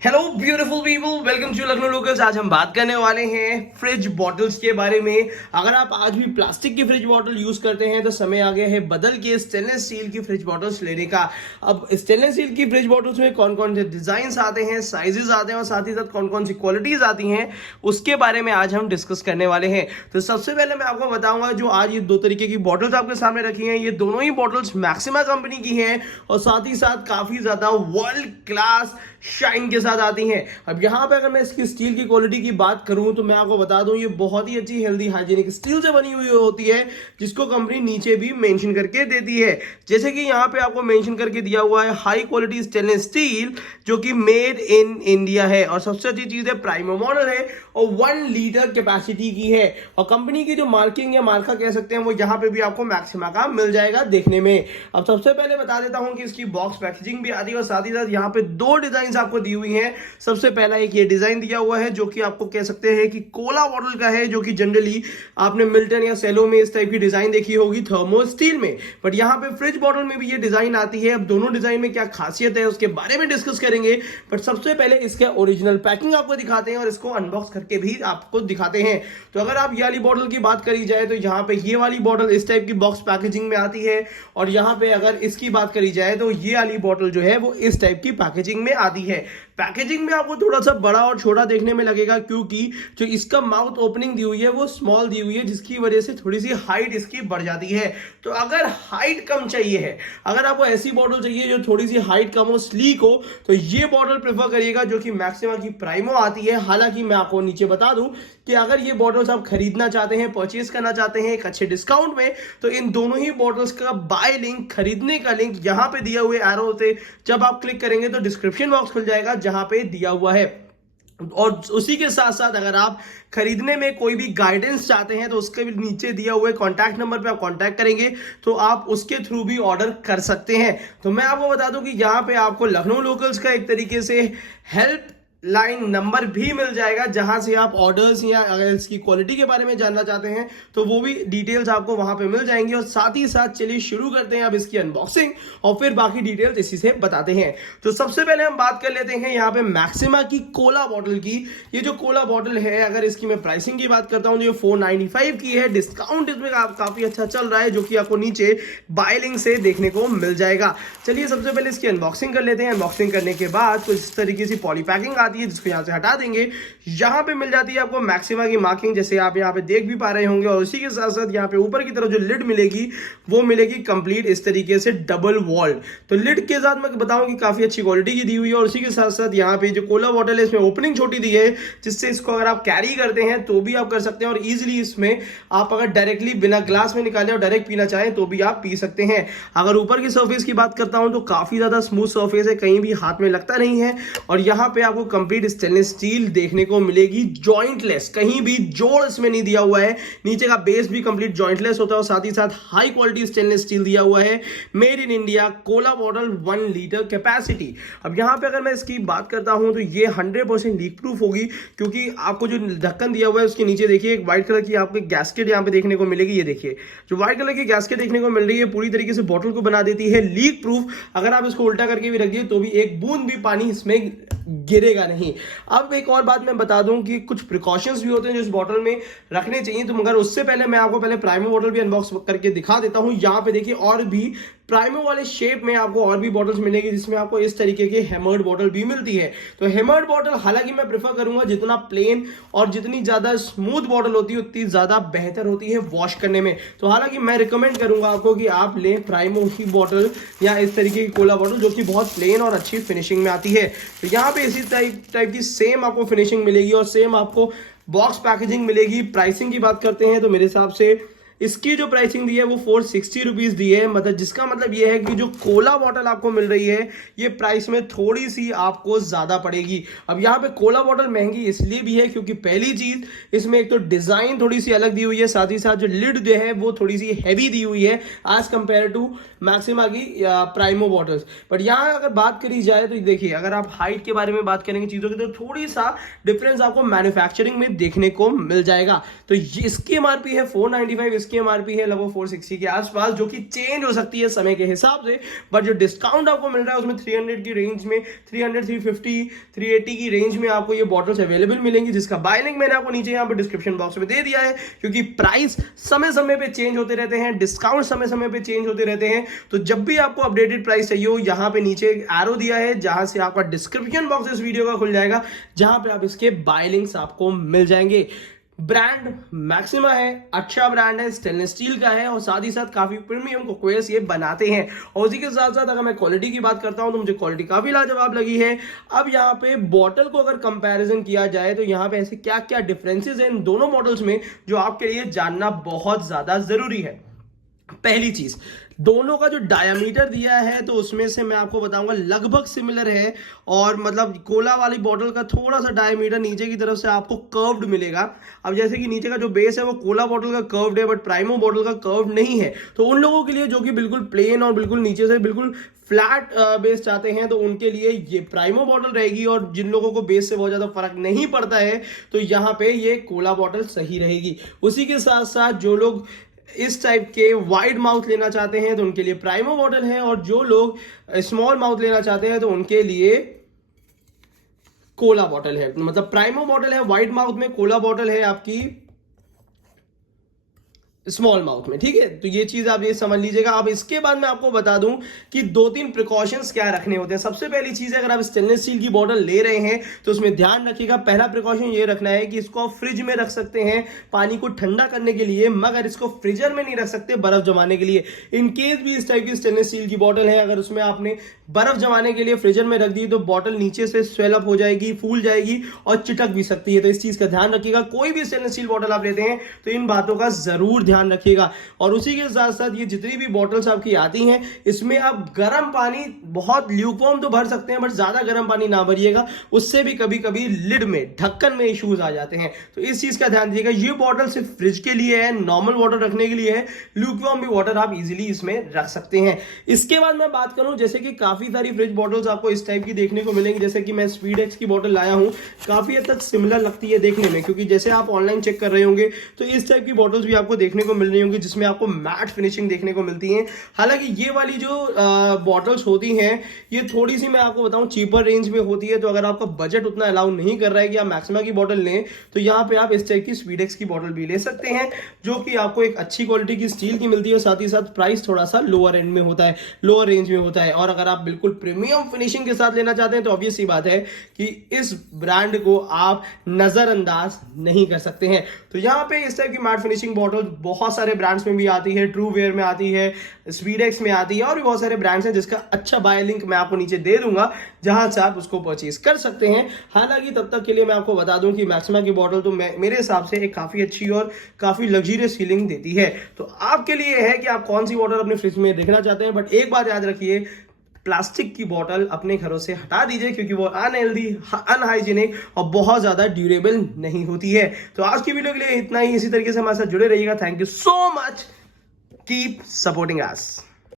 Hello beautiful people, welcome to Lucknow locals. आज हम बात करने वाले हैं फ्रिज बॉटल्स के बारे में। अगर आप आज भी प्लास्टिक की फ्रिज बॉटल यूज करते हैं तो समय आ गया है बदल के स्टेनलेस स्टील की फ्रिज बॉटल्स लेने का। अब स्टेनलेस स्टील की फ्रिज बॉटल्स में कौन कौन से डिजाइन आते हैं, साइजेस आते हैं और साथ ही साथ कौन कौन सी क्वालिटीज आती हैं, उसके बारे में आज हम डिस्कस करने वाले हैं। तो सबसे पहले मैं आपको बताऊंगा, जो आज ये दो तरीके की बॉटल्स आपके सामने रखी हैं, ये दोनों ही बॉटल्स मैक्सिमा कंपनी की हैं और साथ ही साथ काफी ज्यादा वर्ल्ड क्लास शाइन के साथ आती हैं। अब यहां पे अगर मैं इसकी स्टील की क्वालिटी की बात करूं तो मैं आपको बता दूं, ये बहुत ही अच्छी हेल्दी हाइजीनिक स्टील से बनी हुई होती है, जिसको कंपनी नीचे भी मेंशन करके देती है। जैसे कि यहां पे आपको मेंशन करके दिया हुआ है हाई क्वालिटी स्टेनलेस स्टील, जो कि मेड इन इंडिया है और सबसे अच्छी चीज है प्राइमो मॉडल है और 1 लीटर कैपेसिटी की है। और कंपनी की जो मार्किंग या मार्का कह सकते हैं वो यहां पे भी आपको मैक्सिमा का मिल जाएगा देखने में। अब सबसे पहले बता देता हूं कि इसकी बॉक्स पैकेजिंग भी आती है और साथ ही साथ यहां पे दो डिजाइन आपको दी हुई है। सबसे पहला एक ये डिजाइन दिया हुआ है जो कि आपको कह सकते हैं कि कोला बॉटल का है, जो कि जनरली आपने मिल्टन या सेलो में इस टाइप की डिजाइन देखी होगी थर्मो स्टील में, बट यहां पे फ्रिज बॉटल में भी ये डिजाइन आती है। अब दोनों डिजाइन में क्या खासियत है उसके बारे में डिस्कस करेंगे, बट सबसे पहले इसका ओरिजिनल पैकिंग आपको दिखाते हैं और इसको अनबॉक्स करके भी आपको दिखाते हैं। तो अगर आप ये वाली बॉटल की बात करी जाए तो यहां पे ये वाली बॉटल इस टाइप की बॉक्स पैकेजिंग में आती है और यहां पे अगर इसकी बात करी जाए तो ये वाली बॉटल जो है वो इस टाइप की पैकेजिंग में आती है। पैकेजिंग में आपको थोड़ा सा बड़ा और छोटा देखने में लगेगा, क्योंकि जो इसका माउथ ओपनिंग दी हुई है वो स्मॉल दी हुई है, जिसकी वजह से थोड़ी सी हाइट इसकी बढ़ जाती है। तो अगर हाइट कम चाहिए है, अगर आपको ऐसी बॉटल चाहिए जो थोड़ी सी हाइट कम हो, स्लीक हो, तो ये बॉटल प्रेफर करिएगा जो कि मैक्सिमा की प्राइमो आती है। हालांकि मैं आपको नीचे बता दूं कि अगर ये बॉटल्स आप खरीदना चाहते हैं, परचेज करना चाहते हैं एक अच्छे डिस्काउंट में, तो इन दोनों ही बॉटल्स का बाय लिंक, खरीदने का लिंक यहां पे दिया हुए एरो से जब आप क्लिक करेंगे तो डिस्क्रिप्शन बॉक्स खुल जाएगा जहां पे दिया हुआ है। और उसी के साथ साथ अगर आप खरीदने में कोई भी गाइडेंस चाहते हैं तो उसके भी नीचे दिया हुए कॉन्टैक्ट नंबर पे आप कॉन्टैक्ट करेंगे तो आप उसके थ्रू भी ऑर्डर कर सकते हैं। तो मैं आपको बता दूं कि यहां पे आपको लखनऊ लोकल्स का एक तरीके से हेल्प लाइन नंबर भी मिल जाएगा, जहां से आप ऑर्डर्स या अगर इसकी क्वालिटी के बारे में जानना चाहते हैं तो वो भी डिटेल्स आपको वहां पे मिल जाएंगी। और साथ ही साथ चलिए शुरू करते हैं अब इसकी अनबॉक्सिंग और फिर बाकी डिटेल्स इसी से बताते हैं। तो सबसे पहले हम बात कर लेते हैं यहाँ पे मैक्सिमा की कोला बॉटल की। ये जो कोला बॉटल है, अगर इसकी मैं प्राइसिंग की बात करता हूं तो ये 495 की है। डिस्काउंट इसमें काफी अच्छा चल रहा है, जो कि आपको नीचे बाय लिंक से देखने को मिल जाएगा। चलिए सबसे पहले इसकी अनबॉक्सिंग कर लेते हैं। अनबॉक्सिंग करने के बाद कुछ इस तरीके से पॉली पैकिंग आती है, जिसको यहां से हटा देंगे। यहां पे मिल जाती है आपको मैक्सिमा की मार्किंग, जैसे आप यहां पे देख भी पा रहे होंगे। और उसी के साथ साथ यहां पे ऊपर की तरफ जो लिड मिलेगी वो मिलेगी कंप्लीट इस तरीके से डबल वॉल्ड। तो लिड के साथ मैं बताऊं कि काफी अच्छी क्वालिटी की दी हुई है। और उसी के साथ साथ यहां पे जो कोला बॉटल है इसमें ओपनिंग छोटी दी है, जिससे इसको अगर आप कैरी करते हैं तो भी आप कर सकते हैं और इजिली इसमें आप अगर डायरेक्टली बिना ग्लास में निकाले और डायरेक्ट पीना चाहें तो भी आप पी सकते हैं। अगर ऊपर की सर्फेस की बात करता हूं तो काफी ज्यादा स्मूथ सर्फेस है, कहीं भी हाथ में लगता नहीं है। और यहां पे आपको कंप्लीट स्टेनलेस स्टील देखने को मिलेगी, जॉइंटलेस, कहीं भी जोड़ इसमें नहीं दिया हुआ है। नीचे का बेस भी कंप्लीट जॉइंटलेस होता है और साथ ही साथ हाई क्वालिटी स्टेनलेस स्टील दिया हुआ है, made in India, Cola bottle 1 litre capacity. अब यहां पे अगर मैं इसकी बात करता हूं तो ये 100% लीक प्रूफ होगी, क्योंकि आपको जो ढक्कन दिया हुआ है उसके नीचे देखिए एक व्हाइट कलर की आपको गैस्केट यहां पे देखने को मिलेगी। ये देखिए जो व्हाइट कलर की गैस्केट देखने को मिल रही है पूरी तरीके से बॉटल को बना देती है लीक प्रूफ। अगर आप इसको उल्टा करके भी रख दिए तो भी एक बूंद भी पानी इसमें गिरेगा नहीं। अब एक और बात मैं बता दूं कि कुछ प्रिकॉशंस भी होते हैं जो इस बॉटल में रखने चाहिए, तो मगर उससे पहले मैं आपको पहले प्राइमो बॉटल भी अनबॉक्स करके दिखा देता हूं। यहां पे देखिए और भी प्राइमो वाले शेप में आपको और भी बॉटल्स मिलेगी, जिसमें आपको इस तरीके की हैमर्ड बॉटल भी मिलती है। तो हैमर्ड बॉटल हालांकि मैं प्रेफर करूंगा, जितना प्लेन और जितनी ज्यादा स्मूथ बॉटल होती है उतनी ज्यादा बेहतर होती है वॉश करने में। तो हालांकि मैं रिकमेंड करूंगा आपको कि आप लें प्राइमो की बॉटल या इस तरीके की कोला बॉटल, जो कि बहुत प्लेन और अच्छी फिनिशिंग में आती है। तो यहाँ पे इसी टाइप की सेम आपको फिनिशिंग मिलेगी और सेम आपको बॉक्स पैकेजिंग मिलेगी। प्राइसिंग की बात करते हैं तो मेरे हिसाब से इसकी जो प्राइसिंग दी है वो 460 रुपीज दी है, मतलब जिसका मतलब ये है कि जो कोला बॉटल आपको मिल रही है ये प्राइस में थोड़ी सी आपको ज्यादा पड़ेगी। अब यहाँ पे कोला बॉटल महंगी इसलिए भी है क्योंकि पहली चीज इसमें एक तो डिजाइन थोड़ी सी अलग दी हुई है, साथ ही साथ जो लिड जो है वो थोड़ी सी हैवी दी हुई है एज कंपेयर टू मैक्सिमा की प्राइमो बॉटल्स। बट यहाँ अगर बात करी जाए तो देखिए, अगर आप हाइट के बारे में बात करेंगे चीजों की, तो थोड़ी सा डिफरेंस आपको मैन्युफैक्चरिंग में देखने को मिल जाएगा। तो इसकी एमआरपी है 495, इसकी एमआरपी है लगभग 460 के आसपास, जो कि चेंज हो सकती है समय के हिसाब से, बट जो डिस्काउंट आपको मिल रहा है उसमें 300 की रेंज में, 300, 350, 380 की रेंज में आपको ये बॉटल्स अवेलेबल मिलेंगी, जिसका बाय लिंक मैंने आपको नीचे यहाँ पर डिस्क्रिप्शन बॉक्स में दे दिया है। क्योंकि प्राइस समय समय पे चेंज होते रहते हैं, डिस्काउंट समय समय पे चेंज होते रहते हैं, तो जब भी आपको अपडेटेड प्राइस चाहिए हो, यहाँ पे नीचे एक एरो दिया है जहां से आपका डिस्क्रिप्शन बॉक्स इस वीडियो का खुल जाएगा, जहां पे आप इसके बाय लिंक्स आपको मिल जाएंगे। ब्रांड मैक्सिमा है, अच्छा ब्रांड है, स्टेनलेस स्टील का है और साथ ही साथ काफी प्रीमियम कुकवेयर्स ये बनाते हैं। और उसी के साथ साथ अगर मैं क्वालिटी की बात करता हूं तो मुझे क्वालिटी काफी लाजवाब लगी है। अब यहाँ पे बॉटल को अगर कंपैरिजन किया जाए तो यहाँ पे ऐसे क्या क्या डिफरेंसेस हैं इन दोनों मॉडल्स में, जो आपके लिए जानना बहुत ज्यादा जरूरी है। पहली चीज, दोनों का जो डायामीटर दिया है तो उसमें से मैं आपको बताऊंगा लगभग सिमिलर है, और मतलब कोला वाली बॉटल का थोड़ा सा डायामीटर नीचे की तरफ से आपको कर्व्ड मिलेगा। अब जैसे कि नीचे का जो बेस है वो कोला बॉटल का कर्व्ड है, बट प्राइमो बॉटल का कर्व्ड नहीं है। तो उन लोगों के लिए जो कि बिल्कुल प्लेन और बिल्कुल नीचे से बिल्कुल फ्लैट बेस चाहते हैं, तो उनके लिए ये प्राइमो बॉटल रहेगी, और जिन लोगों को बेस से बहुत ज्यादा फर्क नहीं पड़ता है तो यहाँ पे ये कोला बॉटल सही रहेगी। उसी के साथ साथ जो लोग इस टाइप के वाइड माउथ लेना चाहते हैं तो उनके लिए प्राइमो बॉटल है, और जो लोग स्मॉल माउथ लेना चाहते हैं तो उनके लिए कोला बॉटल है। मतलब प्राइमो बॉटल है वाइड माउथ में, कोला बॉटल है आपकी स्मॉल माउथ में, ठीक है। तो ये चीज आप ये समझ लीजिएगा। अब इसके बाद मैं आपको बता दूं कि 2-3 प्रिकॉशंस क्या रखने होते हैं। सबसे पहली चीज है, अगर आप स्टेनलेस स्टील की बॉटल ले रहे हैं तो उसमें ध्यान रखिएगा, पहला प्रिकॉशन ये रखना है कि इसको आप फ्रिज में रख सकते हैं पानी को ठंडा करने के लिए, मगर इसको फ्रीजर में नहीं रख सकते बर्फ जमाने के लिए। इनकेस भी इस टाइप की स्टेनलेस स्टील की बॉटल है, अगर उसमें आपने बर्फ जमाने के लिए फ्रीजर में रख दी तो बॉटल नीचे से स्वेल अप हो जाएगी, फूल जाएगी और चिटक भी सकती है। तो इस चीज का ध्यान रखिएगा। कोई भी स्टेनलेस स्टील बॉटल आप लेते हैं तो इन बातों का जरूर ध्यान रखिएगा। और उसी के साथ साथ ये जितनी भी बॉटल्स आपकी आती हैं, इसमें आप गर्म पानी बहुत ल्यूकवार्म तो भर सकते हैं, बट ज्यादा गर्म पानी ना भरिएगा, उससे भी कभी कभी लिड में, ढक्कन में इश्यूज आ जाते हैं। तो इस चीज का ध्यान दीजिएगा। ये बॉटल सिर्फ फ्रिज के लिए है, नॉर्मल वाटर रखने के लिए है, ल्यूकवार्म भी वाटर आप इजीली इसमें रख सकते हैं। इसके बाद मैं बात करूं, जैसे कि काफी सारी फ्रिज बॉटल्स आपको इस टाइप की देखने को मिलेंगी, जैसे कि मैं स्पीडेक्स की बॉटल लाया हूं, काफी हद तक सिमिलर लगती है देखने में, क्योंकि जैसे आप ऑनलाइन चेक कर रहे होंगे तो इस टाइप की बॉटल्स भी आपको देखने को मिल रही होंगी, जिसमें आपको मैट फिनिशिंग देखने को मिलती है। हालांकि ये वाली जो बॉटल्स होती हैं ये थोड़ी सी मैं आपको बताऊं चीपर रेंज में होती है, तो अगर आपका बजट उतना अलाउ नहीं कर रहा है कि आप मैक्सिमा की बॉटल लें तो यहाँ पे आप इस टाइप की स्पीडेक्स की बॉटल भी ले सकते हैं, जो कि आपको एक अच्छी क्वालिटी की स्टील की मिलती है, साथ ही साथ प्राइस थोड़ा सा लोअर एंड में होता है, लोअर रेंज में होता है। और अगर आप बिल्कुल प्रीमियम फिनिशिंग के साथ लेना चाहते हैं तो ऑब्वियस सी बात है कि इस ब्रांड को आप नजरअंदाज नहीं कर सकते हैं। तो यहाँ पे इस टाइप की मैट फिनिशिंग बॉटल बहुत सारे ब्रांड्स में भी आती है, ट्रू वेयर में आती है, स्पीडेक्स में आती है, और भी बहुत सारे ब्रांड्स हैं जिसका अच्छा बाय लिंक मैं आपको नीचे दे दूंगा, जहां से आप उसको परचेज कर सकते हैं। हालांकि तब तक के लिए मैं आपको बता दूं कि मैक्सिमा की बॉटल तो मेरे हिसाब से एक काफी अच्छी और काफी लग्जरियस फीलिंग देती है। तो आपके लिए है कि आप कौन सी बॉटल अपने फ्रिज में देखना चाहते हैं, बट एक बात याद रखिए, प्लास्टिक की बोतल अपने घरों से हटा दीजिए, क्योंकि वो अनहेल्दी, अनहाइजीनिक और बहुत ज्यादा ड्यूरेबल नहीं होती है। तो आज की वीडियो के लिए इतना ही। इसी तरीके से हमारे साथ जुड़े रहिएगा। Thank you so much, keep supporting us.